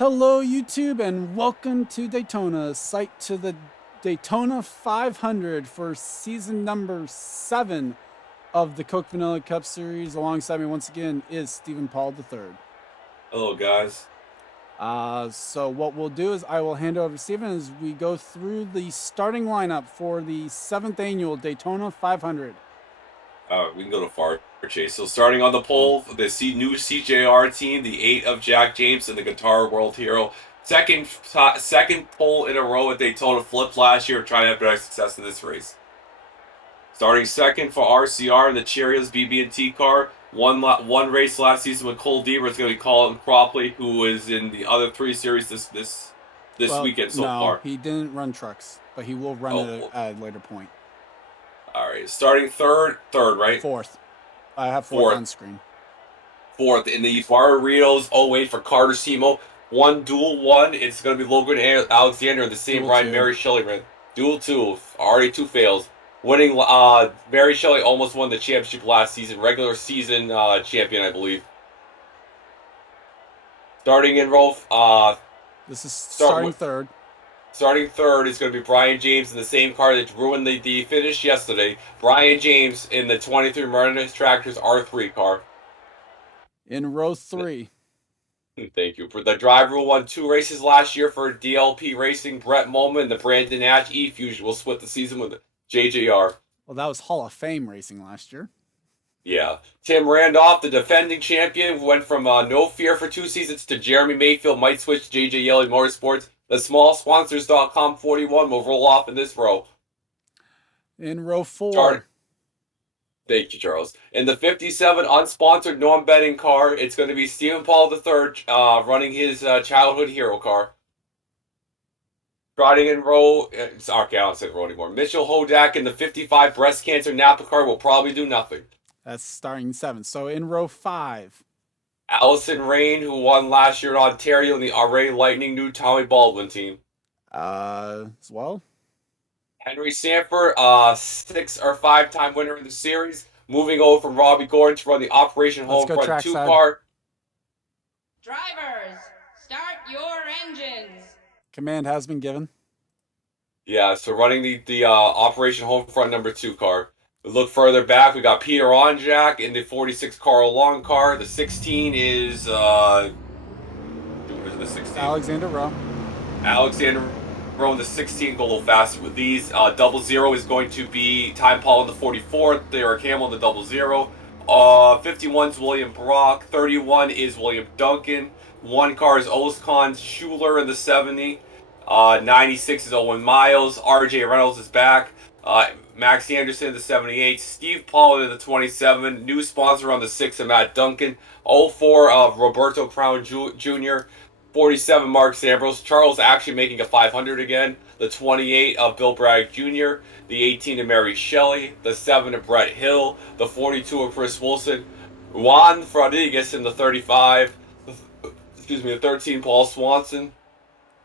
Hello, YouTube, and welcome to Daytona, site to the Daytona 500 for season number 7 of the Coke Vanilla Cup Series. Alongside me once again is Stephen Paul III. Hello, guys. So what we'll do is I will hand over to Stephen as we go through the starting lineup for the 7th annual Daytona 500. We can go to far chase. So starting on the pole, the new CJR team, the 8 of Jack James and the Guitar World Hero. Second pole in a row at Daytona, flipped last year, trying to have better success in this race. Starting second for RCR in the Cheerios BB&T car. One race last season with Cole Deaver is going to be Colin Cropley, who is in the other 3 series this weekend so far. No, he didn't run trucks, but he will run it at a later point. All right, starting third, right? Fourth. I have fourth on screen. Fourth in the Barrios 08 for Carter Simo. One dual one. It's going to be Logan Alexander and the same Ryan Mary Shelley ran. Dual 2. Already 2 fails. Winning, Mary Shelley almost won the championship last season. Regular season champion, I believe. Starting in row. This is starting third. Starting third is going to be Brian James in the same car that ruined the finish yesterday. Brian James in the 23 Mariners Tractors R3 car. In row 3. Thank you. The driver who won 2 races last year for DLP Racing, Brett Molman, and the Brandon Nash E-Fusion will split the season with JJR. Well, that was Hall of Fame racing last year. Yeah. Tim Randolph, the defending champion, went from No Fear for 2 seasons to Jeremy Mayfield, might switch to JJ Yelly Motorsports. The smallsponsors.com 41 will roll off in this row. In row 4. Thank you, Charles. In the 57 unsponsored non-betting car, it's going to be Stephen Paul III running his childhood hero car. Starting in row, okay, I don't say row anymore. Mitchell Hodak in the 55 breast cancer Napa car will probably do nothing. That's starting 7. So in row 5. Allison Rain, who won last year in Ontario in the RA Lightning new Tommy Baldwin team. As well. Henry Sanford, 6 or 5-time winner in the series. Moving over from Robbie Gordon to run the Operation Home Front 2 car. Drivers, start your engines. Command has been given. Yeah, so running the Operation Home Front number 2 car. We look further back, we got Peter Onjak in the 46 Carl Long car. The 16 is who is the 16? Alexander Rowe. Alexander Rowe in the 16, go a little faster with these. 00 is going to be Time Paul in the 44. Derek Hamill in the 00. 51 is William Brock. 31 is William Duncan. 1 car is Oscon Schuler in the 70. 96 is Owen Miles. RJ Reynolds is back. Max Anderson in the 78. Steve Paul in the 27. New sponsor on the 6 of Matt Duncan. 04 of Roberto Crown Jr. 47 Mark Ambrose. Charles actually making a 500 again. The 28 of Bill Bragg Jr. The 18 of Mary Shelley. The 7 of Brett Hill. The 42 of Chris Wilson. Juan Rodriguez in the 35. The 13 Paul Swanson.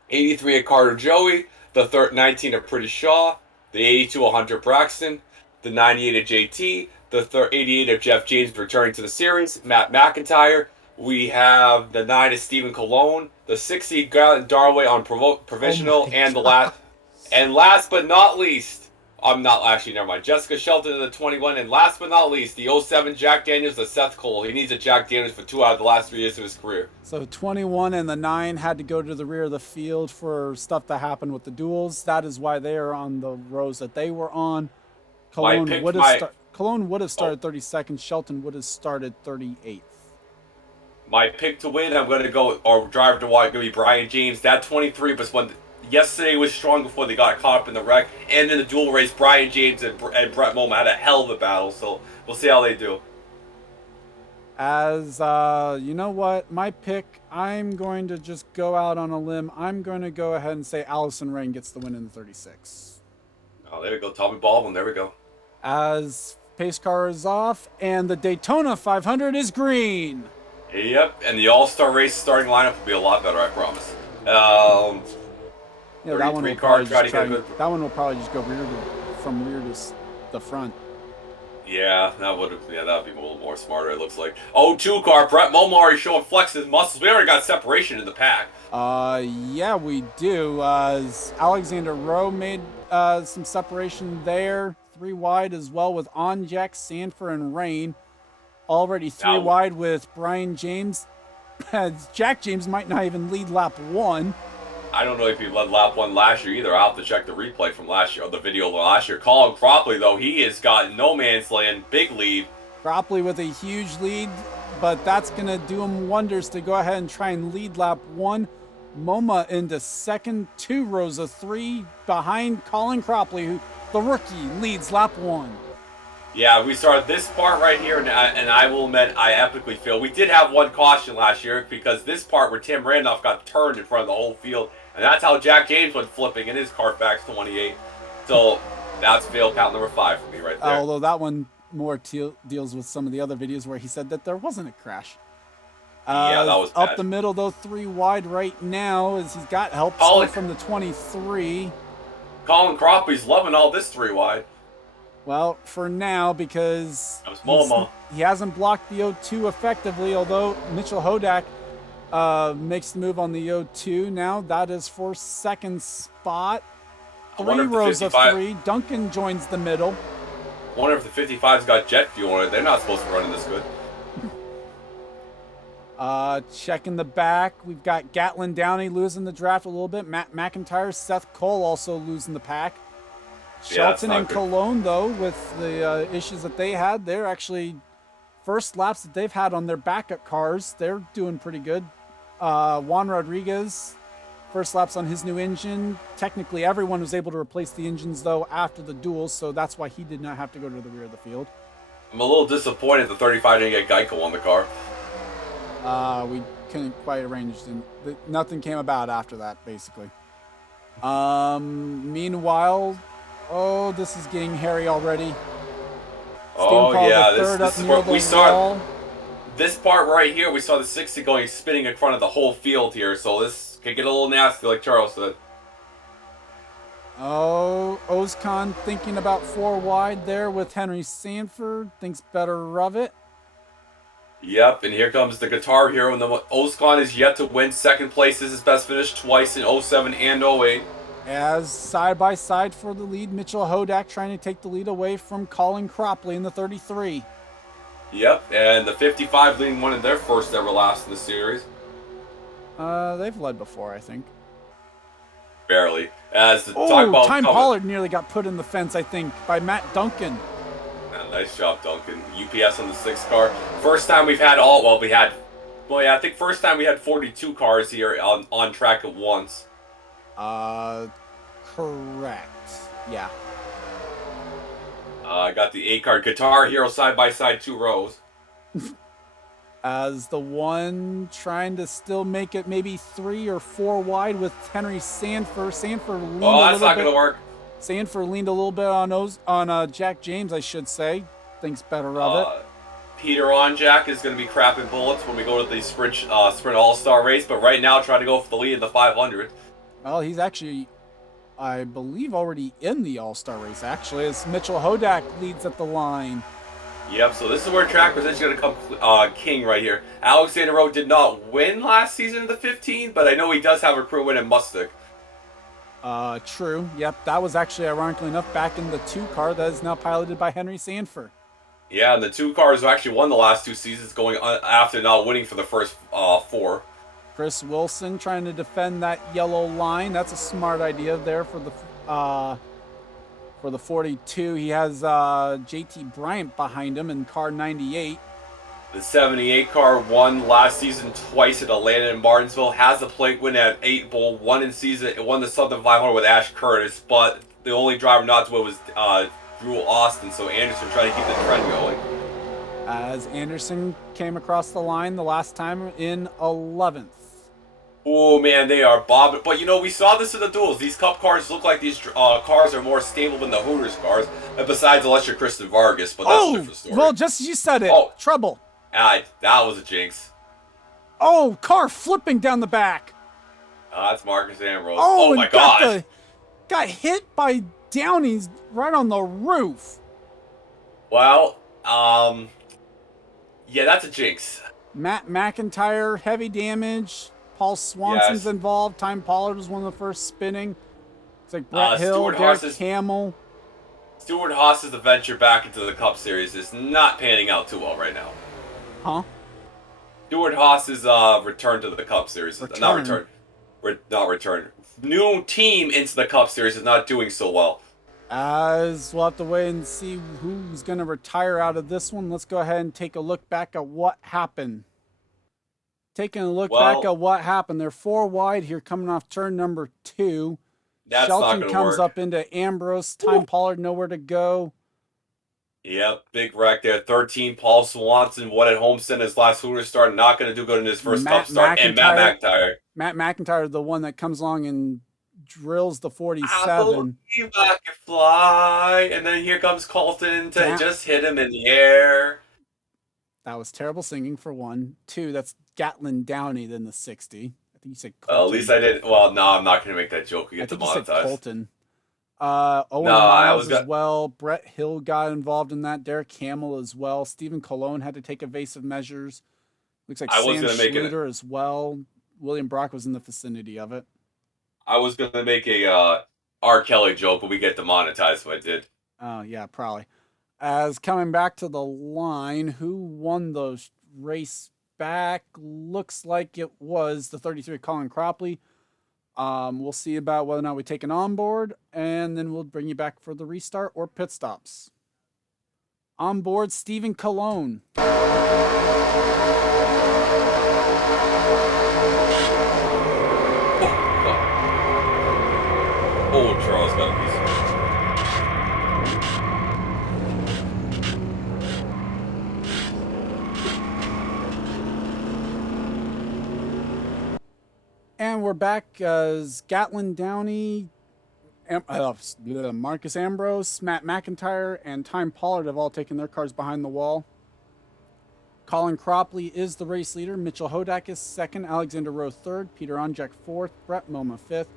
83 of Carter Joey. The 19 of Pretty Shaw. The 82 of Hunter Braxton. The 98 of JT. The 88 of Jeff James returning to the series. Matt McIntyre. We have the 9 of Stephen Colon. The 60 Darway on provisional. And last but not least, never mind. Jessica Shelton in the 21. And last but not least, the 07 Jack Daniels, the Seth Cole. He needs a Jack Daniels for 2 out of the last 3 years of his career. So 21 and the 9 had to go to the rear of the field for stuff that happened with the duels. That is why they are on the rows that they were on. Cologne would have started 32nd. Shelton would have started 38th. My pick to win, I'm going to go, or driver to watch, going to be Brian James. That 23 was when yesterday was strong before they got caught up in the wreck. And in the dual race, Brian James and Brett Molman had a hell of a battle. So we'll see how they do. As, you know what? My pick, I'm going to just go out on a limb. I'm going to go ahead and say Allison Rain gets the win in the 36. Oh, there we go. Tommy Baldwin. There we go. As pace car is off, and the Daytona 500 is green. Yep, and the All-Star race starting lineup will be a lot better, I promise. Yeah, that one will probably just go from rear to the front. Yeah, that'd be a little more smarter, it looks like. Oh, 2 car, Brett Momari showing flex his muscles. We already got separation in the pack. Yeah, we do. Alexander Rowe made some separation there. 3 wide as well with On Jack, Sanford, and Rain. Already 3 wide with Brian James. Jack James might not even lead lap 1. I don't know if he led lap 1 last year either. I'll have to check the replay from last year, or the video last year. Colin Cropley, though, he has got no man's land. Big lead. Cropley with a huge lead, but that's going to do him wonders to go ahead and try and lead lap 1. MoMA into second, 2 rows of 3 behind Colin Cropley, who the rookie leads lap 1. Yeah, we started this part right here, and I will admit I epically failed. We did have 1 caution last year because this part where Tim Randolph got turned in front of the whole field, and that's how Jack James went flipping in his Carfax 28. So that's fail count number 5 for me right there. Although that one more deals with some of the other videos where he said that there wasn't a crash. Yeah, that was bad. Up the middle, though, 3 wide right now as he's got help from the 23. Colin Cropley's loving all this 3 wide. Well, for now, because he hasn't blocked the 0-2 effectively, although Mitchell Hodak makes the move on the 0-2 now. That is for second spot. 3 rows of 3. Duncan joins the middle. I wonder if the 55's got jet fuel on it. They're not supposed to run this good. Checking the back. We've got Gatlin Downey losing the draft a little bit. Matt McIntyre, Seth Cole also losing the pack. Shelton and Cologne, though, with the issues that they had, they're actually first laps that they've had on their backup cars. They're doing pretty good. Juan Rodriguez, first laps on his new engine. Technically, everyone was able to replace the engines, though, after the duels, so that's why he did not have to go to the rear of the field. I'm a little disappointed the 35 didn't get Geico on the car. We couldn't quite arrange it. Nothing came about after that, basically. Meanwhile, oh, this is getting hairy already. Oh, yeah, this is what we saw. This part right here, we saw the 60 going spinning in front of the whole field here, so this could get a little nasty, like Charles said. Oh, Ozkan thinking about 4 wide there with Henry Sanford. Thinks better of it. Yep, and here comes the Guitar Hero. And Ozkan is yet to win. Second place is his best finish twice in 07 and 08. As side by side for the lead, Mitchell Hodak trying to take the lead away from Colin Cropley in the 33. Yep, and the 55 leading one in their first ever laps in the series. They've led before, I think. Barely. As the Time Pollard nearly got put in the fence, I think, by Matt Duncan. Yeah, nice job, Duncan. UPS on the 6 car. First time we've had I think first time we had 42 cars here on track at once. Correct. Yeah. I got the 8 car Guitar Hero side by side 2 rows. As the one trying to still make it maybe 3 or 4 wide with Henry Sanford. Sanford leaned that's not going to work. Sanford leaned a little bit on Jack James, I should say. Thinks better of it. Peter Onjack is going to be crapping bullets when we go to the sprint all-star race, but right now trying to go for the lead in the 500. Well, he's actually, I believe, already in the all-star race, actually, as Mitchell Hodak leads at the line. Yep, so this is where track position is going to come king right here. Alexander Rowe did not win last season in the 15, but I know he does have a crew win in Mustick. True. Yep, that was actually, ironically enough, back in the 2 car that is now piloted by Henry Sanford. Yeah, and the 2 cars who actually won the last 2 seasons going after not winning for the first 4. Chris Wilson trying to defend that yellow line. That's a smart idea there for the 42. He has JT Bryant behind him in car 98. The 78 car won last season twice at Atlanta and Martinsville. Has the plate win at 8 Bull. Won the Southern 500 with Ash Curtis, but the only driver not to win was Drew Austin. So Anderson trying to keep the trend going. As Anderson came across the line the last time in 11th. Oh man, they are bobbing. But you know, we saw this in the duels. These Cup cars look like these cars are more stable than the Hooters cars. Besides, unless you're Kristen Vargas, but that's a different story. Well, just as you said it. Trouble. That was a jinx. Oh, car flipping down the back. That's Marcus Ambrose. Oh my God. Got hit by Downey's right on the roof. Well, Yeah, that's a jinx. Matt McIntyre, heavy damage. Paul Swanson's Yes. involved. Time Pollard was one of the first spinning. It's like Brett Hill, Stuart Derek Haas's Hamill. Stuart Haas's venture back into the Cup Series is not panning out too well right now. Huh? Stuart Haas's return to the Cup Series, not return. New team into the Cup Series is not doing so well. As we'll have to wait and see who's going to retire out of this one. Let's go ahead and take a look back at what happened. Taking a look back at what happened. They're 4 wide here coming off turn number 2. That's Shelton not comes work. up into Ambrose. Time Pollard nowhere to go. Yep, big wreck there. 13, Paul Swanson, what at Homestead his last Hooter start, not going to do good in his first Cup start. And Matt McIntyre. Matt McIntyre, the one that comes along and drills the 47. I believe I can fly. And then here comes Colton to just hit him in the air. That was terrible singing for 1. 2, that's Gatlin Downey than the 60. I think you said Colton. At least I did. Well, no, I'm not going to make that joke. You get demonetized. You said Colton. Owen Miles as well. Brett Hill got involved in that. Derek Hamill as well. Stephen Colon had to take evasive measures. Looks like Sam Schluter as well. William Brock was in the vicinity of it. I was going to make a R. Kelly joke, but we get demonetized if I did. Oh, yeah, probably. As coming back to the line, who won the race back? Looks like it was the 33 Colin Cropley. We'll see about whether or not we take an onboard, and then we'll bring you back for the restart or pit stops. Onboard, Stephen Colon. Oh, Charles got a piece. And we're back as Gatlin Downey, Marcus Ambrose, Matt McIntyre, and Time Pollard have all taken their cars behind the wall. Colin Cropley is the race leader. Mitchell Hodak is second. Alexander Rowe third. Peter Onjek fourth. Brett Moma fifth.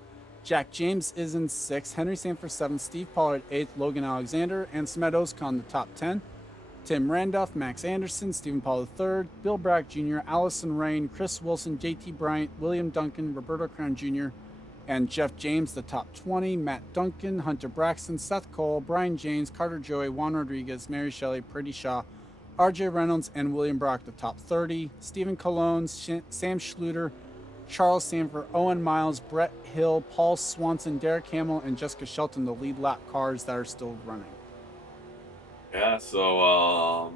Jack James is in sixth. Henry Sanford seventh. Steve Pollard eighth. Logan Alexander and Smed Oskon the top 10. Tim Randolph, Max Anderson, Stephen Paul III, Bill Brack Jr., Allison Rain, Chris Wilson, JT Bryant, William Duncan, Roberto Crown Jr., and Jeff James, the top 20, Matt Duncan, Hunter Braxton, Seth Cole, Brian James, Carter Joey, Juan Rodriguez, Mary Shelley, Pretty Shaw, RJ Reynolds, and William Brock, the top 30, Stephen Colon, Sam Schluter, Charles Sanford, Owen Miles, Brett Hill, Paul Swanson, Derek Hamill, and Jessica Shelton, the lead lap cars that are still running. Yeah, so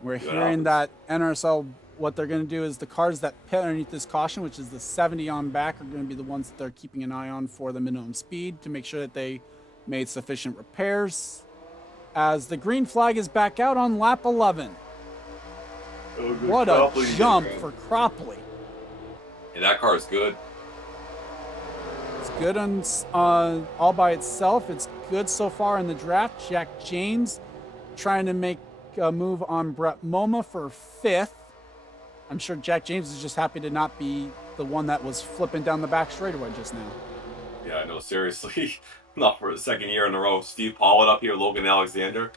we're hearing that NRSL, what they're going to do is the cars that pit underneath this caution, which is the 70 on back, are going to be the ones that they're keeping an eye on for the minimum speed to make sure that they made sufficient repairs. As the green flag is back out on lap 11. What a jump for Cropley. Yeah, that car is good. It's good on all by itself. It's good so far in the draft. Jack James trying to make a move on Brett Moma for 5th. I'm sure Jack James is just happy to not be the one that was flipping down the back straightaway just now. Yeah, I know, seriously. Not for the second year in a row. Steve Pollard up here, Logan Alexander.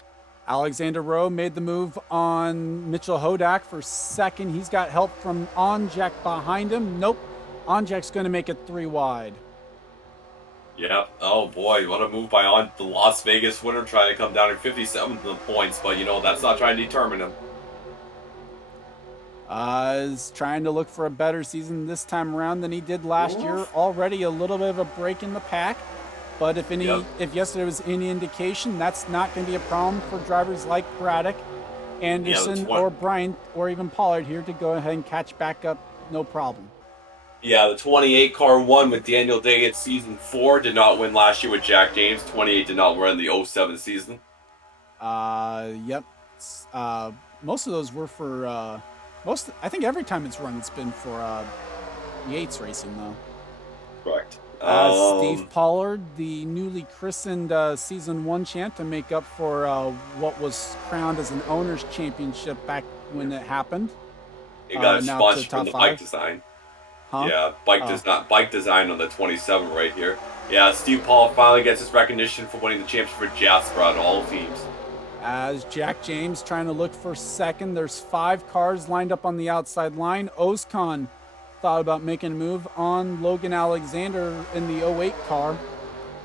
Alexander Rowe made the move on Mitchell Hodak for 2nd. He's got help from Onjek behind him. Nope. Onjek's going to make it 3 wide. Yeah. Oh, boy. What a move by the Las Vegas winner, trying to come down in 57 points. But, that's not trying to determine him. Is trying to look for a better season this time around than he did last year. Already a little bit of a break in the pack. But if yesterday was any indication, that's not going to be a problem for drivers like Braddock, Anderson, or Bryant, or even Pollard here to go ahead and catch back up, no problem. Yeah, the 28 car won with Daniel Day at season 4. Did not win last year with Jack James. 28 did not win the 07 season. Yep. Most of those were for I think every time it's run, it's been for Yates Racing though. Correct. Steve Pollard, the newly christened season 1 champ, to make up for what was crowned as an owner's championship back when it happened. It got expunged from the bike design. Huh? Yeah, bike design on the 27 right here. Yeah, Steve Pollard finally gets his recognition for winning the championship for Jasper out of all teams. As Jack James trying to look for second. There's 5 cars lined up on the outside line. Ozkan thought about making a move on Logan Alexander in the 08 car.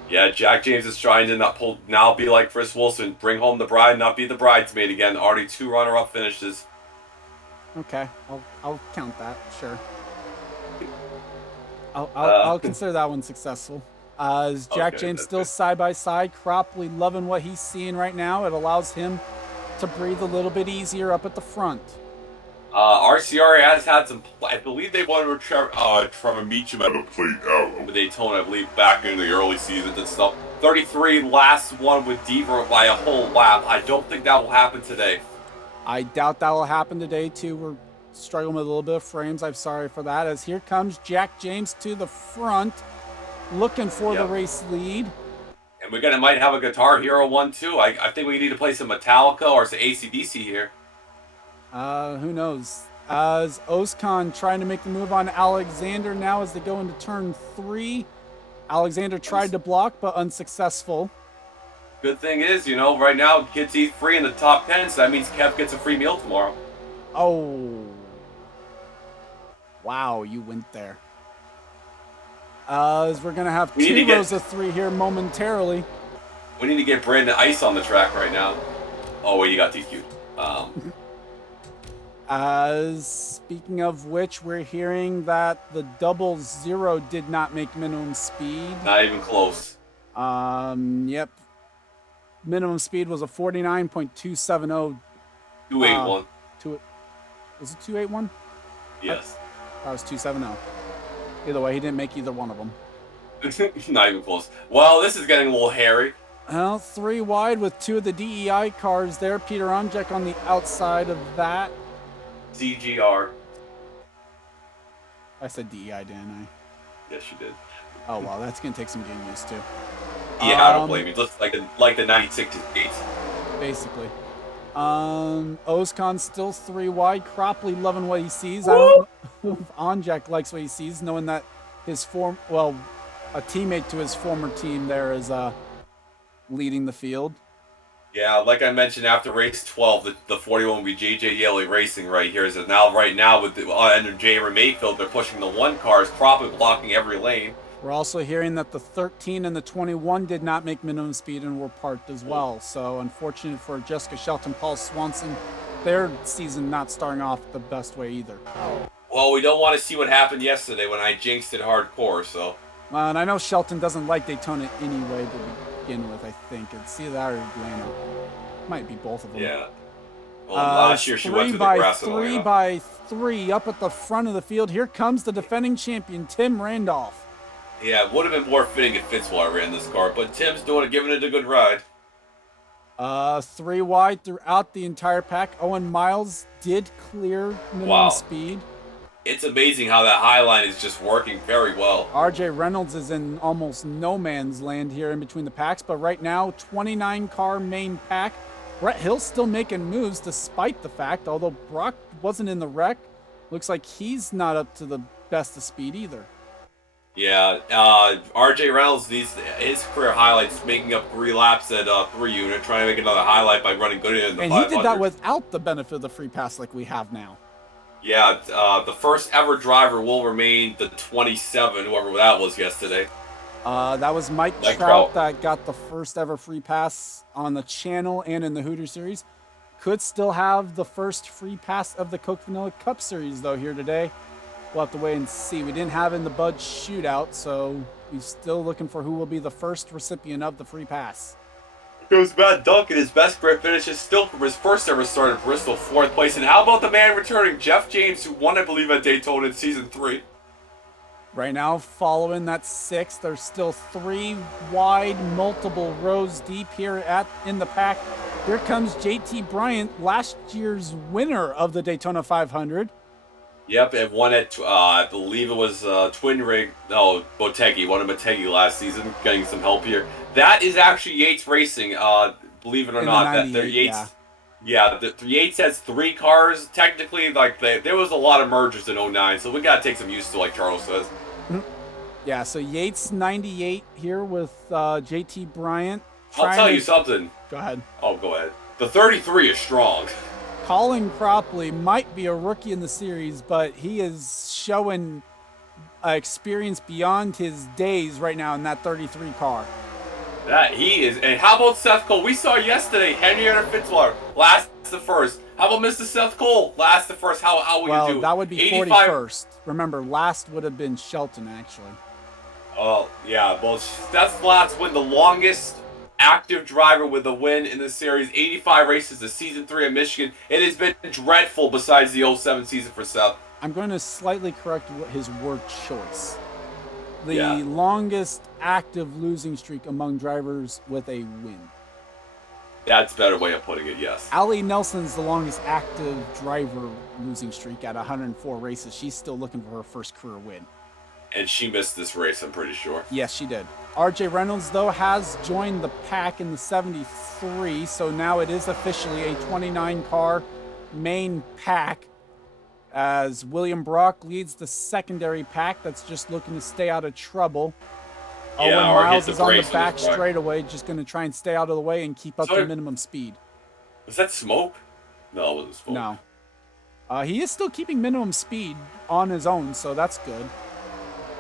Yeah, Jack James is trying to now be like Chris Wilson, bring home the bride, not be the bridesmaid again. Already 2 runner-up finishes. Okay, I'll count that. Sure. I'll consider that one successful. As Jack James still side by side, Cropley loving what he's seeing right now. It allows him to breathe a little bit easier up at the front. RCR has had some. I believe they wanted Trevor Meacham at a plate out with Daytona. I believe back in the early seasons and stuff. 33 last one with Deaver by a whole lap. I don't think that will happen today. I doubt that will happen today too. We're struggling with a little bit of frames. I'm sorry for that. As here comes Jack James to the front, looking for the race lead. And might have a Guitar Hero one too. I think we need to play some Metallica or some AC/DC here. Who knows? As Ozkan trying to make the move on Alexander now as they go into turn 3. Alexander tried to block, but unsuccessful. Good thing is, right now kids eat free in the top 10, so that means Kev gets a free meal tomorrow. Oh. Wow, you went there. As we're going to have 2 rows of 3 here momentarily. We need to get Brandon Ice on the track right now. Oh, wait, you got DQ. As speaking of which, we're hearing that the 00 did not make minimum speed. Not even close. Yep. Minimum speed was a 49.270. 281. Was it 281? Yes. That was 270. Either way, he didn't make either one of them. Not even close. Well, this is getting a little hairy. Well, 3 wide with 2 of the DEI cars there. Peter Onjek on the outside of that. ZGR. I said DEI, didn't I? Yes, you did. Oh, wow, that's going to take some getting used to. Yeah, I don't blame you. Just like the 96 8s. Basically. Ozkan still 3 wide. Cropley loving what he sees. I don't know if Onjek likes what he sees, knowing that his a teammate to his former team there is leading the field. Yeah, like I mentioned after race 12, the 41 will be JJ Yeley Racing right here. So right now with the under J.R. Mayfield, they're pushing the 1 cars, probably blocking every lane. We're also hearing that the 13 and the 21 did not make minimum speed and were parked as well. So unfortunate for Jessica Shelton, Paul Swanson, their season not starting off the best way either. Well, we don't want to see what happened yesterday when I jinxed it hardcore, so. And I know Shelton doesn't like Daytona anyway to begin with, I think. It's either that or Atlanta. Might be both of them. Yeah. Well, last year she went to the grass. 3 by 3 up at the front of the field. Here comes the defending champion, Tim Randolph. Yeah, it would have been more fitting if Fitzwater ran this car, but Tim's giving it a good ride. 3 wide throughout the entire pack. Owen Miles did clear minimum speed. It's amazing how that high line is just working very well. RJ Reynolds is in almost no man's land here in between the packs, but right now, 29 car main pack. Brett Hill's still making moves despite the fact, although Brock wasn't in the wreck, looks like he's not up to the best of speed either. Yeah, RJ Reynolds needs his career highlights, making up 3 laps at 3 unit, trying to make another highlight by running good in the 500. And he did that without the benefit of the free pass like we have now. Yeah, the first ever driver will remain the 27, whoever that was yesterday. That was Mike Trout that got the first ever free pass on the channel and in the Hooters Series. Could still have the first free pass of the Coke Vanilla Cup Series, though, here today. We'll have to wait and see. We didn't have in the Bud Shootout, so we're still looking for who will be the first recipient of the free pass. It was Matt Duncan. His best grip finish is still from his first ever start at Bristol, 4th place. And how about the man returning, Jeff James, who won, I believe, at Daytona in Season 3? Right now, following that 6th, there's still 3 wide, multiple rows deep here in the pack. Here comes JT Bryant, last year's winner of the Daytona 500. Yep, and won at, I believe it was Twin Rig, no, Motegi, won at Motegi last season, getting some help here. That is actually Yates Racing, believe it or not. That they're Yates. Yeah, the Yates has 3 cars, technically, there was a lot of mergers in 09, so we gotta take some use to, like Charles says. Yeah, so Yates 98 here with JT Bryant. I'll tell you something. Go ahead. Oh, go ahead. The 33 is strong. Colin Cropley might be a rookie in the series, but he is showing experience beyond his days right now in that 33 car. That he is. And how about Seth Cole? We saw yesterday Henrietta Fitzwater last the first. How about Mr. Seth Cole last the first? How would you do? Well, that would be 41st. Remember, last would have been Shelton, actually. Oh, yeah. Well, Seth Blatz win the longest active driver with a win in the series. 85 races, the season 3 of Michigan. It has been dreadful besides the 07 season for Seth. I'm going to slightly correct his word choice. The longest active losing streak among drivers with a win. That's a better way of putting it, yes. Allie Nelson's the longest active driver losing streak at 104 races. She's still looking for her first career win. And she missed this race, I'm pretty sure. Yes, she did. RJ Reynolds, though, has joined the pack in the 73, so now it is officially a 29-car main pack, as William Brock leads the secondary pack that's just looking to stay out of trouble. Owen Miles is on the back straightaway, just going to try and stay out of the way and keep up the minimum speed. Was that smoke? No, it wasn't smoke. No. He is still keeping minimum speed on his own, so that's good.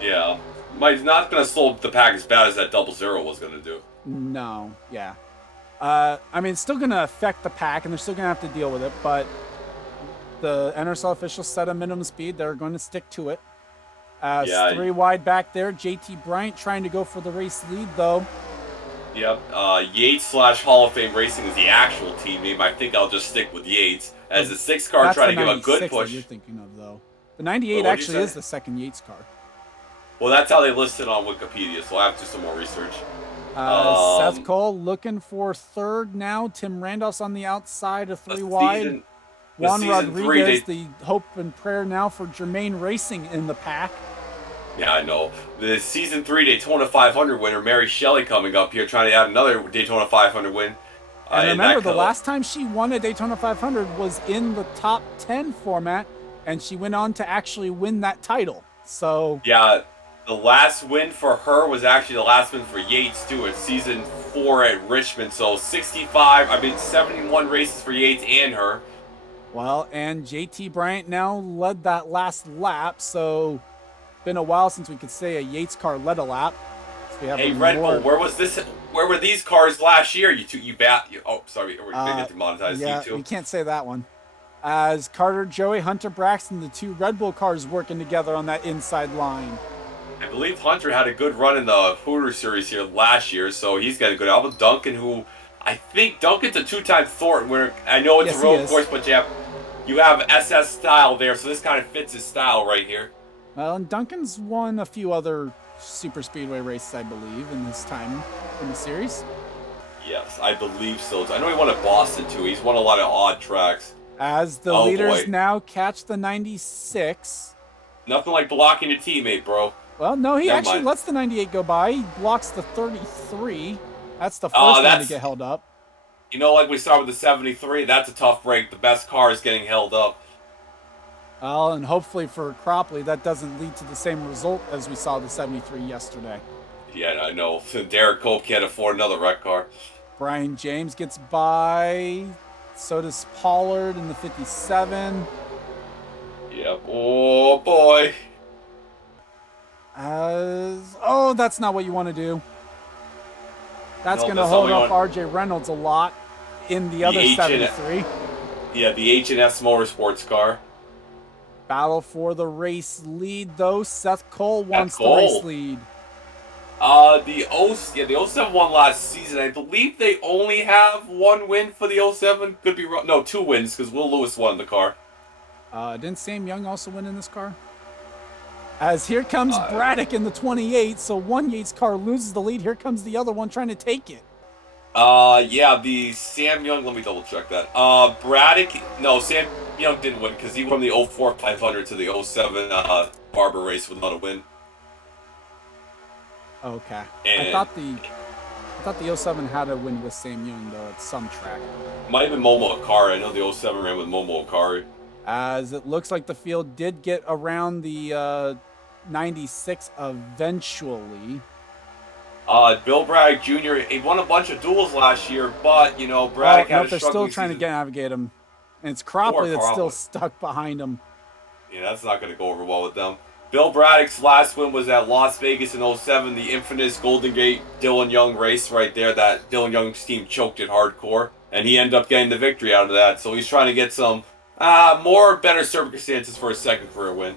Yeah. He's not going to slow the pack as bad as that 00 was going to do. No, yeah. I mean, it's still going to affect the pack, and they're still going to have to deal with it, but the NRSL officials set a minimum speed. They're going to stick to it. 3 wide back there. JT Bryant trying to go for the race lead, though. Yep. Yates / Hall of Fame Racing is the actual team name. I think I'll just stick with Yates as the 6 car trying to give a good push. That you're thinking of, though. The 98 actually is the second Yates car. Well, that's how they listed on Wikipedia, so I have to do some more research. Seth Cole looking for third now. Tim Randolph's on the outside of 3 wide. Juan Rodriguez, the hope and prayer now for Germain Racing in the pack. Yeah, I know. The Season 3 Daytona 500 winner, Mary Shelley, coming up here, trying to add another Daytona 500 win. And remember, the last time she won a Daytona 500 was in the top 10 format, and she went on to actually win that title. So yeah, the last win for her was actually the last win for Yates, too, at Season 4 at Richmond. So 71 races for Yates and her. Well, and JT Bryant now led that last lap, so been a while since we could say a Yates car led a lap. So hey, Red Bull, where were these cars last year? Oh, sorry, we're gonna get demonetized. Yeah, we can't say that one. As Carter Joey, Hunter Braxton, the 2 Red Bull cars working together on that inside line. I believe Hunter had a good run in the Hooter Series here last year, so he's got a good album. Duncan, who I think Duncan's a 2-time Thornton winner. I know it's a road course, but you have SS style there, so this kind of fits his style right here. Well, and Duncan's won a few other super speedway races, I believe, in his time in the series. Yes, I believe so. I know he won at Boston, too. He's won a lot of odd tracks. As the leaders now catch the 96. Nothing like blocking your teammate, bro. Well, no, he actually lets the 98 go by. He blocks the 33. That's the first one to get held up. You know, like we saw with the 73, that's a tough break. The best car is getting held up. Well, and hopefully for Cropley, that doesn't lead to the same result as we saw the 73 yesterday. Yeah, I know. Derek Cope can't afford another wreck car. Brian James gets by. So does Pollard in the 57. Yep. Oh, boy. Oh, that's not what you want to do. That's going to hold up RJ Reynolds a lot in the other 73. Yeah, the H&S Motorsports car. Battle for the race lead, though. Seth Cole wants the race lead. The 07 won last season. I believe they only have 1 win for the 07. Could be wrong. No, 2 wins because Will Lewis won the car. Didn't Sam Young also win in this car? As here comes Braddock in the 28, so one Yates car loses the lead. Here comes the other one trying to take it. The Sam Young, let me double check that. Sam Young didn't win because he went from the 04 500 to the 07 Barber race without a win. Okay. I thought the 07 had a win with Sam Young, though, at some track. Might have been Momo Akari. I know the 07 ran with Momo Akari. As it looks like the field did get around the 96 eventually. Bill Bragg Jr. He won a bunch of duels last year, but you know Oh, Bragg had nope, a they're still struggling trying season. to navigate him. And it's Poor Cropley that's still Cropland. stuck behind him. Yeah, that's not going to go over well with them. Bill Braddock's last win was at Las Vegas in 07, the infamous Golden Gate Dylan Young race right there. That Dylan Young's team choked it hardcore, and he ended up getting the victory out of that. So he's trying to get some more better circumstances for his second career win.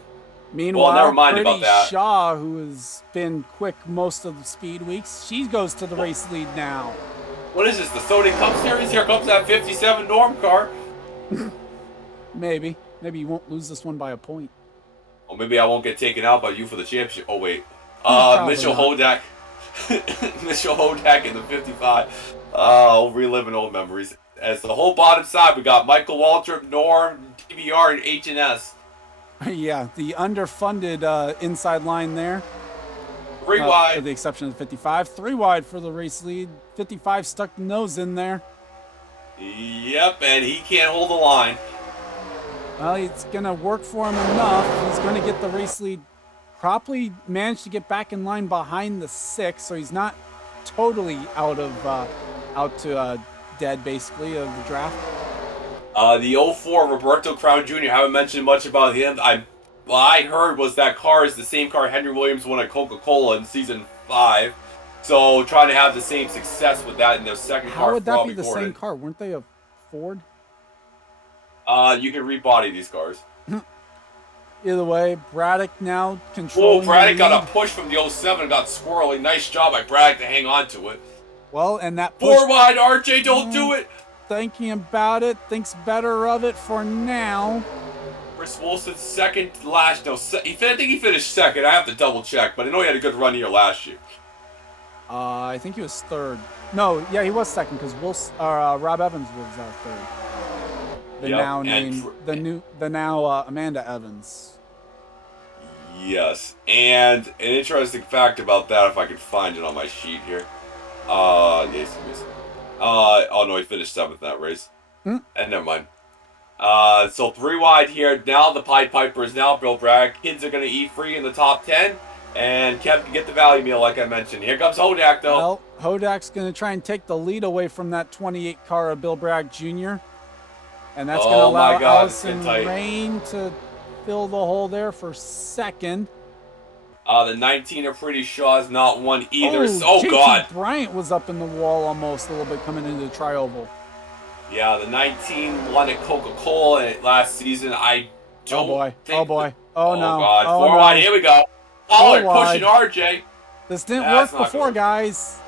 Well, never Meanwhile, mind about Pretty that. Shaw, who has been quick most of the speed weeks, she goes to the race lead now. What is this, the Sony Cup Series? Here comes that 57 Norm car. Maybe you won't lose this one by a point. Or maybe I won't get taken out by you for the championship. Oh, wait. Mitchell not. Hodak. Mitchell Hodak in the 55. Oh, reliving old memories. As the whole bottom side, we got Michael Waltrip, Norm, DVR, and H&S. Yeah, the underfunded inside line there. 3 wide. With the exception of the 55. 3 wide for the race lead. 55 stuck the nose in there. Yep, and he can't hold the line. Well, it's going to work for him enough. He's going to get the race lead. Cropley managed to get back in line behind the 6, so he's not totally out to dead, basically, of the draft. The 04 Roberto Crown Jr., haven't mentioned much about him. What I heard was that car is the same car Henry Williams won at Coca-Cola in season 5. So trying to have the same success with that in their second car. How would that be the same car? Weren't they a Ford? You can rebody these cars. Either way, Braddock now controlling. Whoa, Braddock got a push from the 07 and got squirrely. Nice job by Braddock to hang on to it. Well, and that push. 4 wide, RJ, don't do it. Thinking about it, thinks better of it for now. Chris Wilson second last. No, I think he finished second. I have to double check, but I know he had a good run here last year. I think he was third. No, yeah, he was second because Rob Evans was third. The now Amanda Evans. Yes, and an interesting fact about that, if I could find it on my sheet here. Yes. Oh no, he finished 7th in that race. And never mind. So 3 wide here. Now the Pied Piper is now Bill Bragg. Kids are going to eat free in the top 10. And Kev can get the value meal, like I mentioned. Here comes Hodak, though. Well, Hodak's going to try and take the lead away from that 28 car of Bill Bragg Jr. And that's going to allow Allison Rain to fill the hole there for second. The 19 of Pretty Shaw is not one either. JT God. Bryant was up in the wall almost a little bit coming into the tri-oval. Yeah, the 19 won at Coca-Cola last season. I don't Oh boy. think Oh boy. Oh no. God. Oh 4 no. wide. Here we go. Pollard pushing RJ. This didn't work before, guys.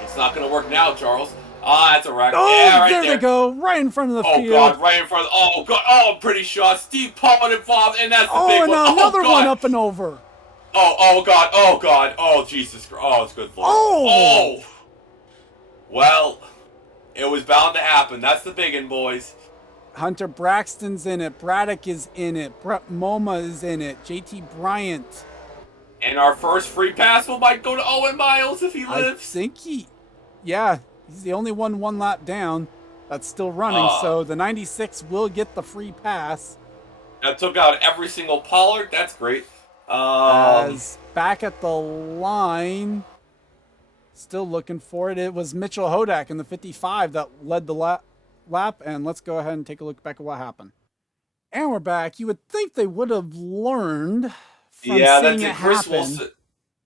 It's not going to work now, Charles. That's a wreck. Oh, yeah, right there they go. Right in front of the field. Oh, God, right in front of Oh, God. Oh, I'm pretty sure. Steve Pollard involved, and that's the big one. Oh, and another one up and over. Oh, God. Oh, God. Oh, Jesus Christ. Oh, it's good for Oh. Well, it was bound to happen. That's the big one, boys. Hunter Braxton's in it. Braddock is in it. Brett Moma is in it. JT Bryant. And our first free pass might go to Owen Miles if he lives. I think yeah, he's the only one lap down that's still running. So the 96 will get the free pass. That took out every single Pollard. That's great. As back at the line, still looking for it. It was Mitchell Hodak in the 55 that led the lap. And let's go ahead and take a look back at what happened. And we're back. You would think they would have learned from seeing it happen.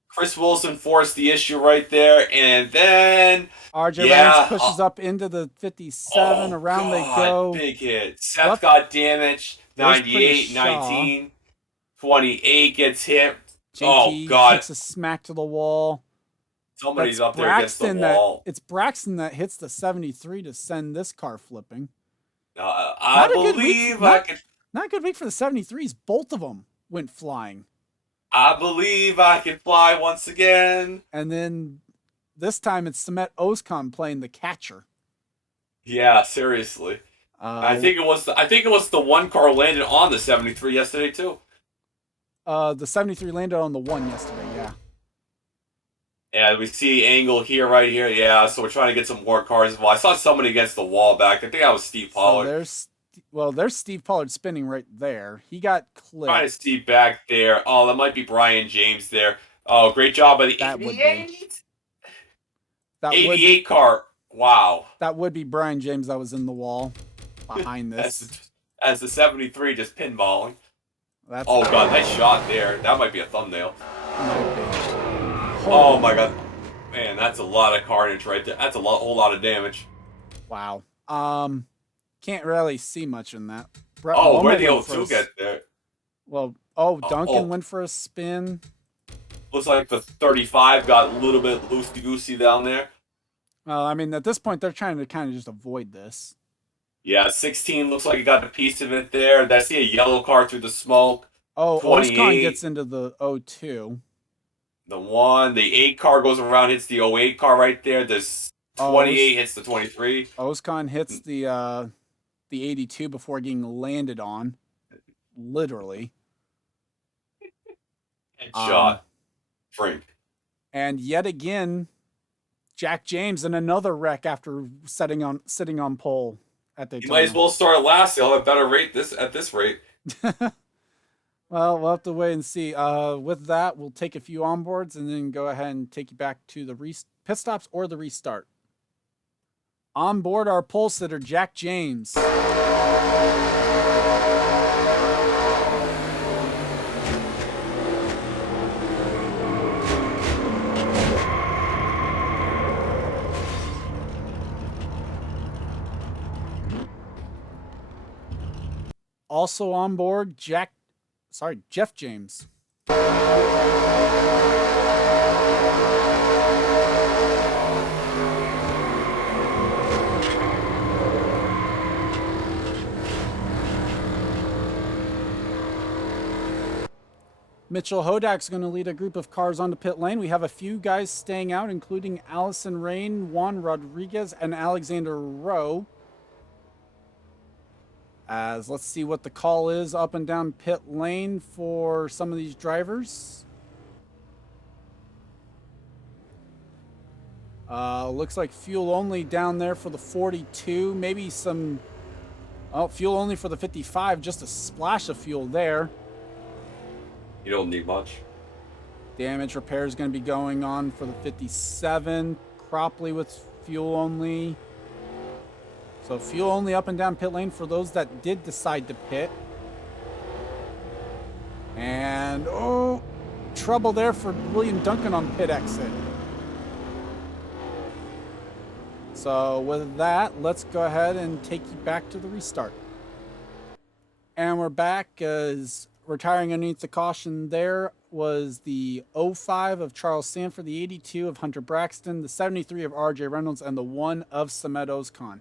Chris Wilson forced the issue right there, and then RJ Rance pushes up into the 57. Around they go. Big hit. Seth got damaged. 98, 19, 28 gets hit. JT takes a smack to the wall. Somebody's up there against the wall. It's Braxton that hits the 73 to send this car flipping. I believe I could. Not a good week for the 73s. Both of them went flying. I believe I can fly once again. And then this time it's Samet Ozkan playing the catcher. Yeah, seriously. I think it was the one car landed on the 73 yesterday too. The 73 landed on the 1 yesterday, yeah. And we see angle here, right here. Yeah, so we're trying to get some more cars. Well, I saw somebody against the wall back. I think that was Steve Pollard. There's Steve Pollard spinning right there. He got clipped. Trying to see back there. Oh, that might be Brian James there. Oh, great job by the 88. That 88 car. Wow. That would be Brian James that was in the wall behind this. as the 73 just pinballing. That's oh, God, nice shot there. That might be a thumbnail. Might be. Oh, my God. Man, that's a lot of carnage right there. That's a whole lot of damage. Wow. Can't really see much in that. Where'd the 02 get there? Well, Duncan went for a spin. Looks like the 35 got a little bit loosey-goosey down there. Well, I mean, at this point, they're trying to kind of just avoid this. Yeah, 16 looks like he got a piece of it there. I see a yellow car through the smoke. Oh, Oscon gets into the 02. The 8 car goes around, hits the 08 car right there. This 28 hits the 23. Oscon hits the 82 before getting landed on. Literally. Headshot. Frank. And yet again, Jack James in another wreck after sitting on pole at Daytona. You might as well start last. They'll have a better rate at this rate. Well, we'll have to wait and see. With that, we'll take a few onboards and then go ahead and take you back to the pit stops or the restart. On board our pole sitter, Jack James. Also on board, Jeff James. Mitchell Hodak's going to lead a group of cars onto pit lane. We have a few guys staying out, including Allison Rain, Juan Rodriguez, and Alexander Rowe. Let's see what the call is up and down pit lane for some of these drivers. Looks like fuel only down there for the 42. Maybe some fuel only for the 55. Just a splash of fuel there. You don't need much. Damage repair is going to be going on for the 57. Cropley with fuel only. So fuel only up and down pit lane for those that did decide to pit. And, trouble there for William Duncan on pit exit. So with that, let's go ahead and take you back to the restart. And we're back as retiring underneath the caution there was the 05 of Charles Sanford, the 82 of Hunter Braxton, the 73 of RJ Reynolds, and the 1 of Samet Ozkan.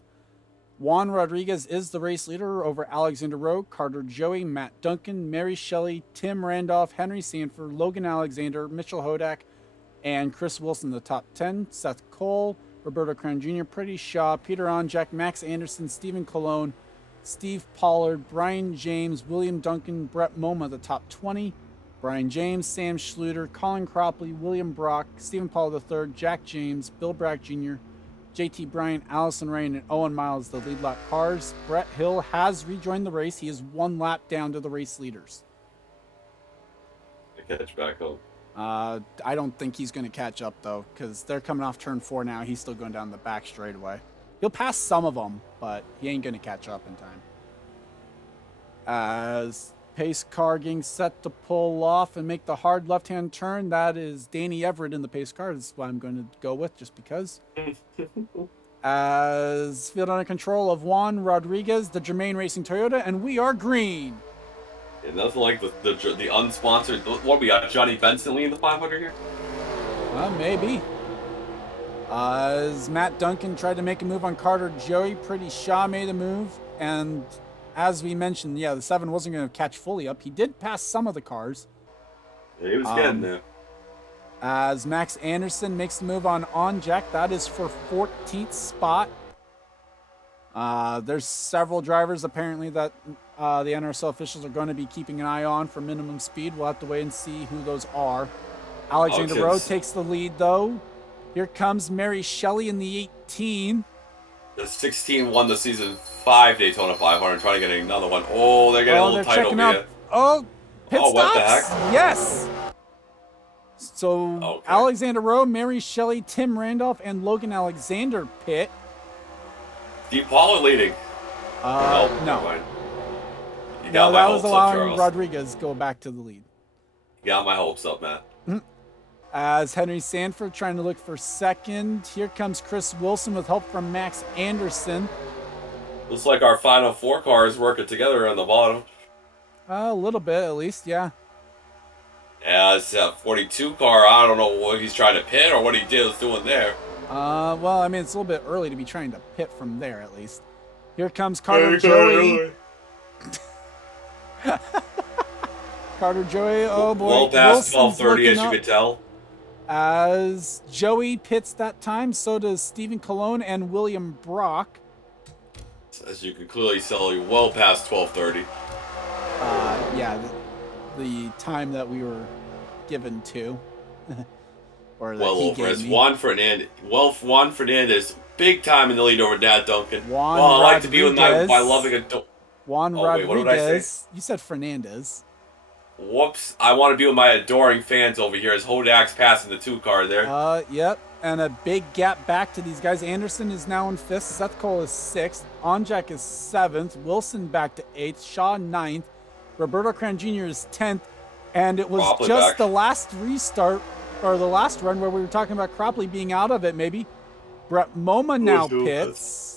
Juan Rodriguez is the race leader over Alexander Rowe, Carter Joey, Matt Duncan, Mary Shelley, Tim Randolph, Henry Sanford, Logan Alexander, Mitchell Hodak, and Chris Wilson, the top 10. Seth Cole, Roberto Crown Jr., Pretty Shaw, Peter Onjack, Max Anderson, Stephen Colon, Steve Pollard, Brian James, William Duncan, Brett Moma, the top 20. Brian James, Sam Schluter, Colin Cropley, William Brock, Stephen Pollard III, Jack James, Bill Bragg Jr., JT Bryant, Allison Rain, and Owen Miles, the lead lap cars. Brett Hill has rejoined the race. He is 1 lap down to the race leaders. Catch back up. I don't think he's going to catch up, though, because they're coming off turn 4 now. He's still going down the back straightaway. He'll pass some of them, but he ain't going to catch up in time. As pace car getting set to pull off and make the hard left-hand turn, that is Danny Everett in the pace car. This is what I'm going to go with, just because. As field under control of Juan Rodriguez, the Germain Racing Toyota, and we are green. Yeah, nothing like the unsponsored. What we got? Johnny Benson leading the 500 here? Maybe. As Matt Duncan tried to make a move on Carter Joey, Pretty Shaw made a move, and as we mentioned, the 7 wasn't going to catch fully up. He did pass some of the cars. Yeah, he was getting there. As Max Anderson makes the move on Jack, that is for 14th spot. There's several drivers apparently that the NRSL officials are going to be keeping an eye on for minimum speed. We'll have to wait and see who those are. Alexander Rowe takes the lead, though. Here comes Mary Shelley in the 18. The 16 won the season 5 Daytona 500, trying to get another one. Oh, they're getting a little tight over here. Oh, pit stops. What the heck? Yes. So Alexander Rowe, Mary Shelley, Tim Randolph, and Logan Alexander pit. Deep Paulo leading. No. No, that was allowing Rodriguez go back to the lead. Got my hopes up, man. As Henry Sanford trying to look for second. Here comes Chris Wilson with help from Max Anderson. Looks like our final 4 cars working together on the bottom. A little bit, at least, yeah. Yeah, it's a 42 car. I don't know what he's trying to pit or what he is doing there. Well, I mean, it's a little bit early to be trying to pit from there, at least. Here comes Carter Joey. Carter Joey, oh boy. Well past 12:30, as you could tell. As Joey pits that time, so does Stephen Colon and William Brock. As you can clearly tell, well past 12:30. Yeah, the time that we were given to. Or that he gave me. Juan Fernandez, big time in the lead over Nat Duncan. Juan I like to be with my loving adult. Juan Rodriguez. Wait, what did I say? You said Fernandez. Whoops. I want to be with my adoring fans over here as Hodak's passing the 2 car there. Yep. And a big gap back to these guys. Anderson is now in 5th. Seth Cole is 6th. Onjak is 7th. Wilson back to 8th. Shaw 9th. Roberto Cran Jr. is 10th. And it was just the last restart, or the last run where we were talking about Cropley being out of it, maybe. Brett Moma now pits.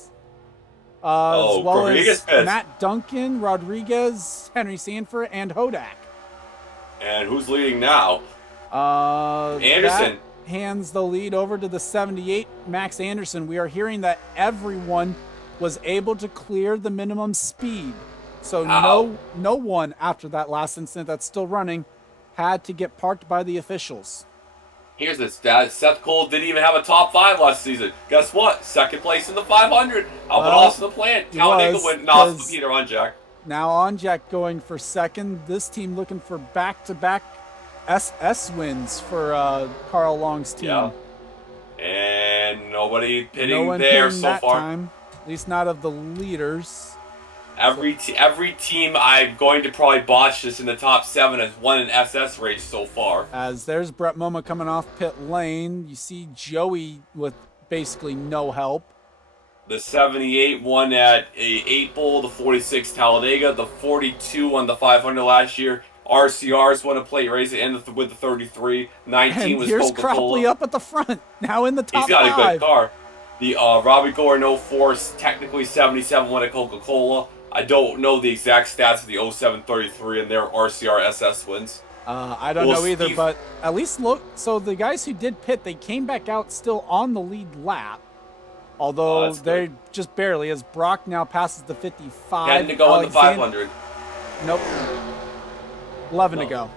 As well as Matt Duncan, Rodriguez, Henry Sanford, and Hodak. And who's leading now? That Anderson hands the lead over to the 78, Max Anderson. We are hearing that everyone was able to clear the minimum speed. So no one after that last incident that's still running had to get parked by the officials. Here's the stat. Seth Cole didn't even have a top 5 last season. Guess what? 2nd place in the 500. How about Austin the Plant? Talladega went off Peter Onjak. Now Onjak going for 2nd. This team looking for back-to-back SS wins for Carl Long's team. Yeah. And nobody pitting there so far. Time, at least not of the leaders. Every team I'm going to probably botch this in the top 7 has won an SS race so far. As there's Brett Moma coming off pit lane. You see Joey with basically no help. The 78 won at 8 Bowl, the 46 Talladega, the 42 won the 500 last year. RCR's won a plate race and with the 33. 19 was here's Coca-Cola. Cropley up at the front, now in the top 5. He's got a good car. The Robbie Gore 04, technically 77 won at Coca-Cola. I don't know the exact stats of the 0733 and their RCR SS wins. I don't know either, but at least look. So the guys who did pit, they came back out still on the lead lap. Although they just barely, as Brock now passes the 55. 10 to go in the 500. Nope. 11 to go.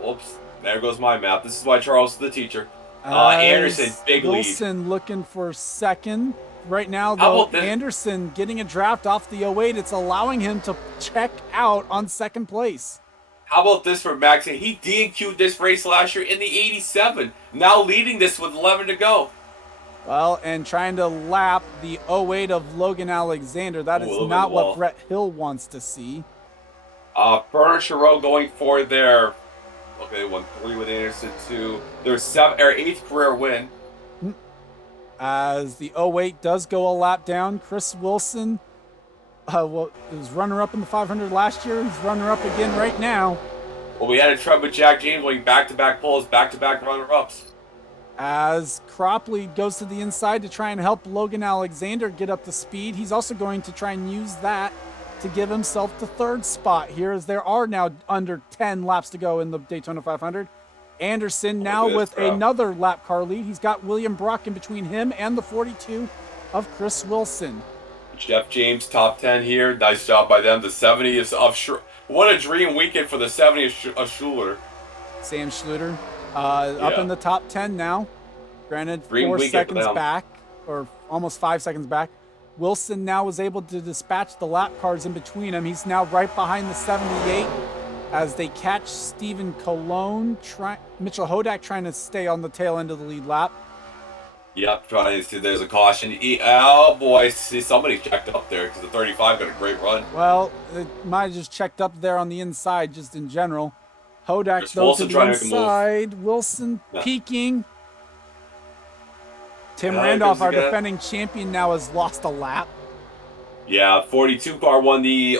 Whoops. There goes my map. This is why Charles is the teacher. Anderson, big lead. Wilson looking for 2nd. Right now, though, Anderson getting a draft off the 08. It's allowing him to check out on 2nd place. How about this for Max? He DNQ'd this race last year in the 87. Now leading this with 11 to go. Well, and trying to lap the 08 of Logan Alexander. That is not what Brett Hill wants to see. Furniture Row going for their... Okay, they won 3 with Anderson, 2. Their 8th career win. As the 08 does go a lap down, Chris Wilson was runner-up in the 500 last year. He's runner-up again right now. Well, we had a trouble with Jack James winning back-to-back poles, back-to-back runner-ups. As Cropley goes to the inside to try and help Logan Alexander get up to speed. He's also going to try and use that to give himself the 3rd spot here, as there are now under 10 laps to go in the Daytona 500. Anderson now with another lap car lead. He's got William Brock in between him and the 42 of Chris Wilson. Jeff James, top 10 here. Nice job by them. The 70 is of what a dream weekend for the 70 of Schluter. Sam Schluter up in the top 10 now. Granted, 4 seconds back, or almost 5 seconds back. Wilson now was able to dispatch the lap cars in between him. He's now right behind the 78 as they catch Stephen Colon. Mitchell Hodak trying to stay on the tail end of the lead lap. Yep, trying to see there's a caution. Oh boy, see somebody checked up there because the 35 got a great run. Well, it might have just checked up there on the inside just in general. Hodak, though, to the inside. Wilson peeking. Tim Randolph, our defending champion, now has lost a lap. Yeah, 42 car won the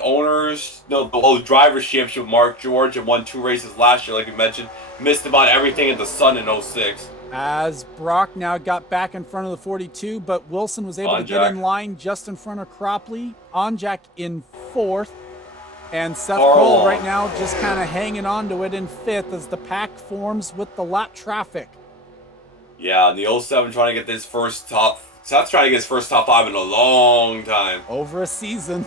the drivers championship with Mark George and won 2 races last year, like we mentioned. Missed about everything in the sun in 06. As Brock now got back in front of the 42, but Wilson was able to get in line just in front of Cropley. Onjak in 4th. And Seth Cole right now just kind of hanging on to it in 5th as the pack forms with the lap traffic. Yeah, and the 07 trying to get this first top. Seth's trying to get his first top 5 in a long time. Over a season.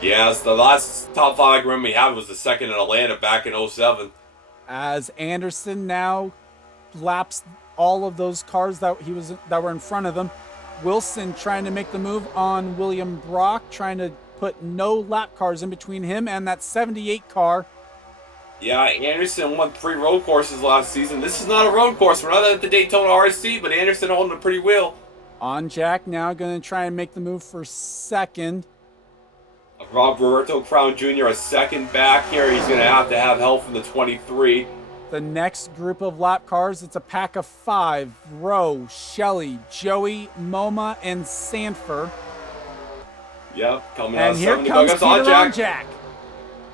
Yes, the last top 5 I can remember he had was the second in Atlanta back in 07. As Anderson now laps all of those cars that were in front of him. Wilson trying to make the move on William Brock, trying to put no lap cars in between him and that 78 car. Yeah, Anderson won 3 road courses last season. This is not a road course. We're not at the Daytona RC, but Anderson holding a pretty wheel. Onjak now going to try and make the move for 2nd. Roberto Crown Jr. a 2nd back here. He's going to have help from the 23. The next group of lap cars, it's a pack of 5. Rowe, Shelley, Joey, MoMA, and Sanford. Yep, coming out. And here comes Peter Onjak.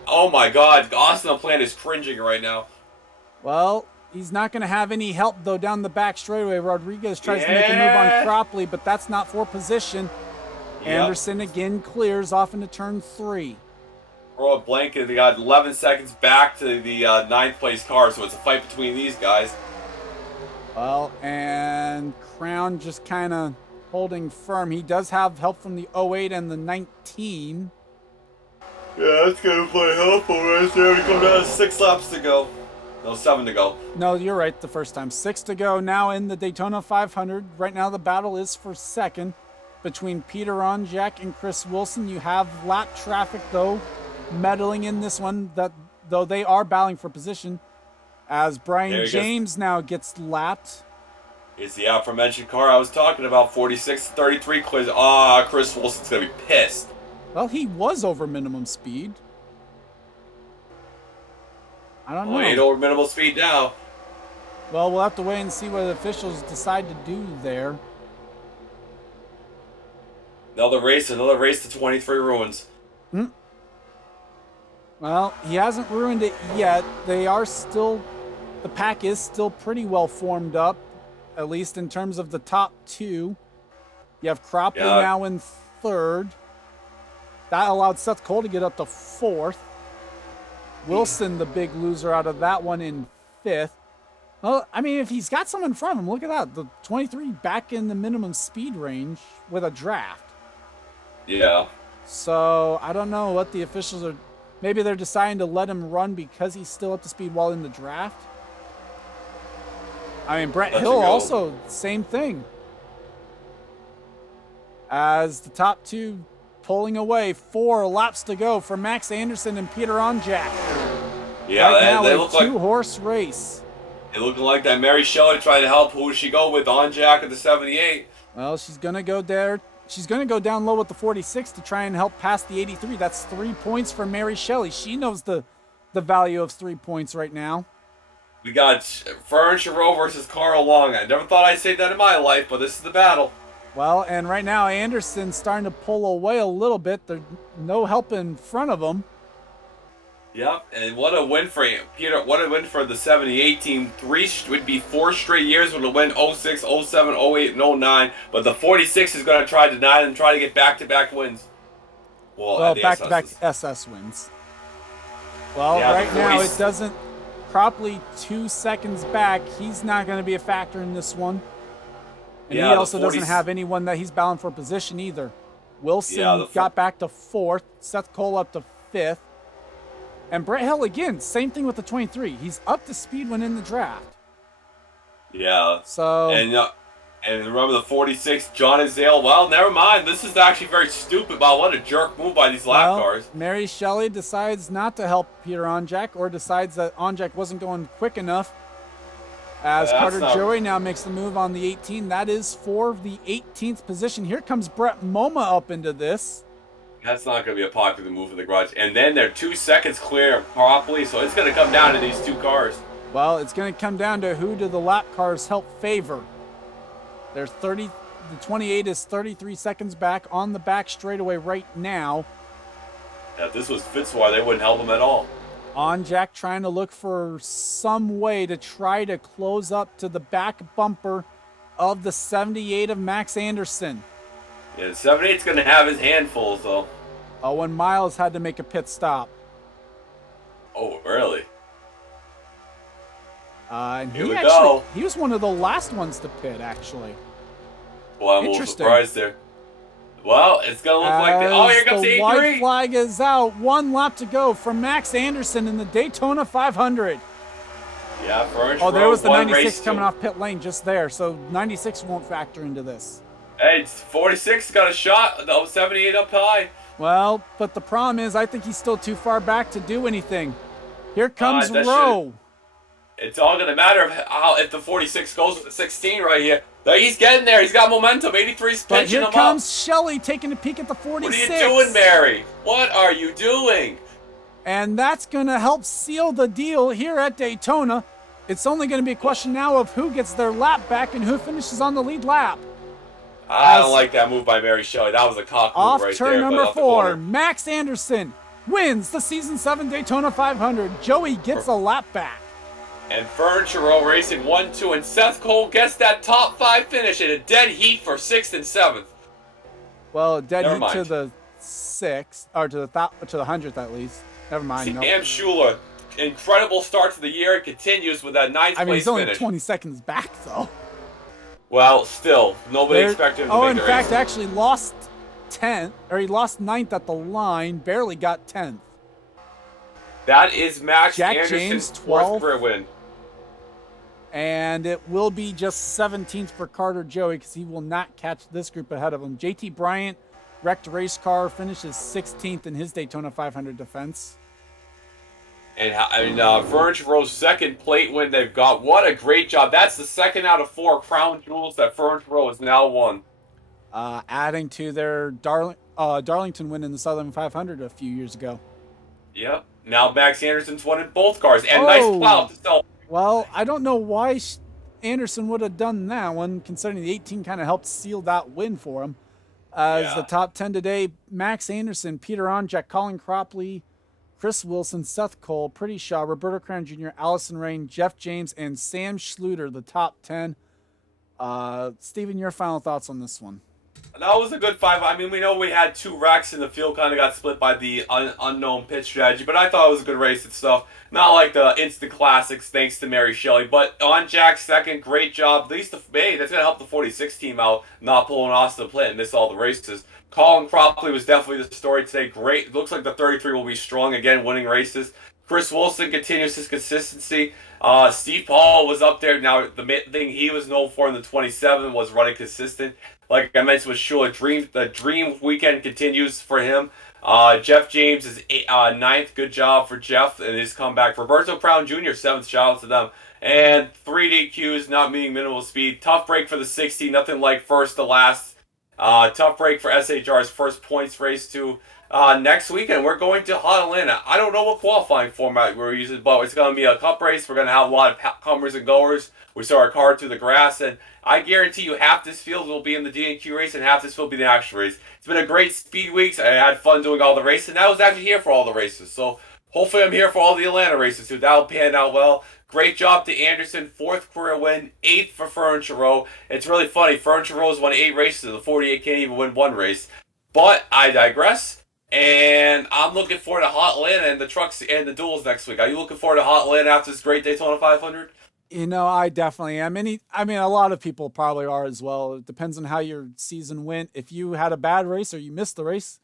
Oh my God, Austin LaPlante is cringing right now. Well, he's not going to have any help, though, down the back straightaway. Rodriguez tries to make a move on Cropley, but that's not for position. Yep. Anderson again clears off into turn 3. Throw a blanket. They got 11 seconds back to the 9th place car, so it's a fight between these guys. Well, and Crown just kind of holding firm. He does have help from the 08 and the 19. Yeah, that's going to play helpful right there. We come down to 6 laps to go. No, 7 to go. No, you're right the first time. 6 to go now in the Daytona 500. Right now the battle is for 2nd between Peter Onjak and Chris Wilson. You have lap traffic, though, meddling in this one, that though they are battling for position, as Brian James now gets lapped. Is the aforementioned car I was talking about, 46-33 clears. Chris Wilson's going to be pissed. Well, he was over minimum speed. I don't know. He ain't over minimum speed now. Well, we'll have to wait and see what the officials decide to do there. Another race to 23 ruins. Well, he hasn't ruined it yet. The pack is still pretty well formed up, at least in terms of the top 2. You have Cropley now in 3rd. That allowed Seth Cole to get up to 4th. Wilson, the big loser out of that one, in 5th. Well, I mean, if he's got someone in front of him, look at that. The 23 back in the minimum speed range with a draft. Yeah. So, I don't know what the officials are... Maybe they're deciding to let him run because he's still up to speed while in the draft. I mean, Brett Hill also, same thing. As the top 2 pulling away, 4 laps to go for Max Anderson and Peter Onjak. Yeah, right now, they look like 2-horse race. It looking like that Mary Shelley tried to help. Who does she go with? Onjak at the 78. Well, she's going to go there. She's going to go down low with the 46 to try and help pass the 83. That's 3 points for Mary Shelley. She knows the value of 3 points right now. We got Fern Chereau versus Carl Long. I never thought I'd say that in my life, but this is the battle. Well, and right now Anderson's starting to pull away a little bit. There's no help in front of him. Yep, and what a win for Peter. What a win for the 78 team. 3 would be 4 straight years with a win: 06, 07, 08, and 09. But the 46 is going to try to deny them, try to get back-to-back wins. Well, back-to-back SS wins. Well, yeah, right now it doesn't. Cropley 2 seconds back. He's not going to be a factor in this one. And he also doesn't have anyone that he's battling for position either. Wilson got back to 4th. Seth Cole up to 5th. And Brett Hill, again, same thing with the 23. He's up to speed when in the draft. Yeah. So. And remember the 46, John Azale. Well, never mind. This is actually very stupid, but what a jerk move by these lap cars. Mary Shelley decides not to help Peter Onjak, or decides that Onjak wasn't going quick enough. As Carter Joey now makes the move on the 18. That is for the 18th position. Here comes Brett MoMA up into this. That's not going to be a popular move in the garage. And then they're 2 seconds clear properly, so it's going to come down to these two cars. Well, it's going to come down to who do the lap cars help favor. There's 30. The 28 is 33 seconds back on the back straightaway right now. Yeah, if this was Fitzroy, they wouldn't help him at all. On Jack trying to look for some way to try to close up to the back bumper of the 78 of Max Anderson. Yeah, 78's going to have his handfuls, though. Owen Miles had to make a pit stop. Oh, really? And Here we go. He was one of the last ones to pit, actually. Well, I'm a little surprised there. Well, it's going to look like the... Oh, here comes the 83. White flag is out. 1 lap to go from Max Anderson in the Daytona 500. Yeah, Furnish there was the 96 coming off pit lane just there. So 96 won't factor into this. Hey, 46 got a shot. The 78 up high. Well, but the problem is I think he's still too far back to do anything. Here comes Rowe. It's all going to matter if the 46 goes with the 16 right here. He's getting there. He's got momentum. 83's pinching him up. Here comes Shelley taking a peek at the 46. What are you doing, Mary? What are you doing? And that's going to help seal the deal here at Daytona. It's only going to be a question now of who gets their lap back and who finishes on the lead lap. I don't like that move by Mary Shelley. That was a cock move right there. Off turn number 4, Max Anderson wins the Season 7 Daytona 500. Joey gets a lap back. And Furniture Row Racing 1-2, and Seth Cole gets that top 5 finish in a dead heat for 6th and 7th. Well, dead heat to the 6th, or to the 100th at least. Never mind. Sam Schuler, incredible start to the year. It continues with that 9th place finish. He's only 20 seconds back, though. Well, still, nobody expected him to make the race. In fact, actually lost 10th, or he lost 9th at the line, barely got 10th. That is Max James, Anderson's 4th career win. And it will be just 17th for Carter Joey because he will not catch this group ahead of him. JT Bryant, wrecked race car, finishes 16th in his Daytona 500 defense. And Furniture Row's 2nd plate win they've got. What a great job. That's the 2nd out of 4 crown jewels that Furniture Row has now won. Adding to their Darlington win in the Southern 500 a few years ago. Yep. Now Max Anderson's won in both cars. And nice plow to sell. Well, I don't know why Anderson would have done that one, considering the 18 kind of helped seal that win for him. As the top 10 today, Max Anderson, Peter Onjek, Colin Cropley, Chris Wilson, Seth Cole, Pretty Shaw, Roberto Crown Jr., Allison Rain, Jeff James, and Sam Schluter, the top 10. Steven, your final thoughts on this one? That was a good 5. I mean, we know we had 2 wrecks and the field kind of got split by the unknown pit strategy, but I thought it was a good race and stuff. Not like the instant classics, thanks to Mary Shelley, but on Jack's 2nd, great job. At least that's going to help the 46 team out, not pulling Austin the plant and miss all the races. Colin Cropley was definitely the story today. Great. It looks like the 33 will be strong again, winning races. Chris Wilson continues his consistency. Steve Paul was up there. Now, the thing he was known for in the 27 was running consistent. Like I mentioned with Schuler, the dream weekend continues for him. Jeff James is 9th. Good job for Jeff and his comeback. Roberto Crown Jr., 7th. Shout out to them. And 3 DQs, not meaning minimal speed. Tough break for the 60. Nothing like first to last. Tough break for SHR's first points race too. Next weekend, we're going to Hot Atlanta. I don't know what qualifying format we're using, but it's going to be a cup race. We're going to have a lot of comers and goers. We start our car through the grass, and I guarantee you half this field will be in the DNQ race and half this will be the actual race. It's been a great Speedweeks. I had fun doing all the races, and I was actually here for all the races. So hopefully I'm here for all the Atlanta races too. That'll pan out well. Great job to Anderson. 4th career win. 8th for Furniture Row. It's really funny. Furniture Row's won 8 races. The 48 can't even win 1 race. But I digress. And I'm looking forward to Hot Atlanta and the trucks and the duels next week. Are you looking forward to Hot Atlanta after this great Daytona 500? You know, I definitely am. I mean, a lot of people probably are as well. It depends on how your season went. If you had a bad race or you missed the race,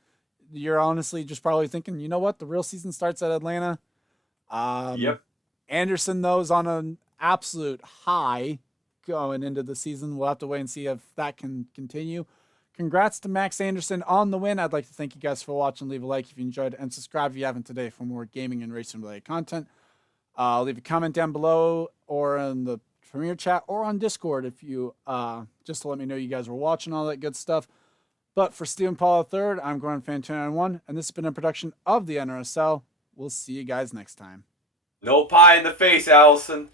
you're honestly just probably thinking, you know what, the real season starts at Atlanta. Yep. Anderson, though, is on an absolute high going into the season. We'll have to wait and see if that can continue. Congrats to Max Anderson on the win. I'd like to thank you guys for watching. Leave a like if you enjoyed it, and subscribe if you haven't today for more gaming and racing related content. Leave a comment down below or in the Premier chat or on Discord if you just to let me know you guys were watching, all that good stuff. But for Stephen Paul III, I'm Gordon Fan 291, and this has been a production of the NRSL. We'll see you guys next time. No pie in the face, Allison.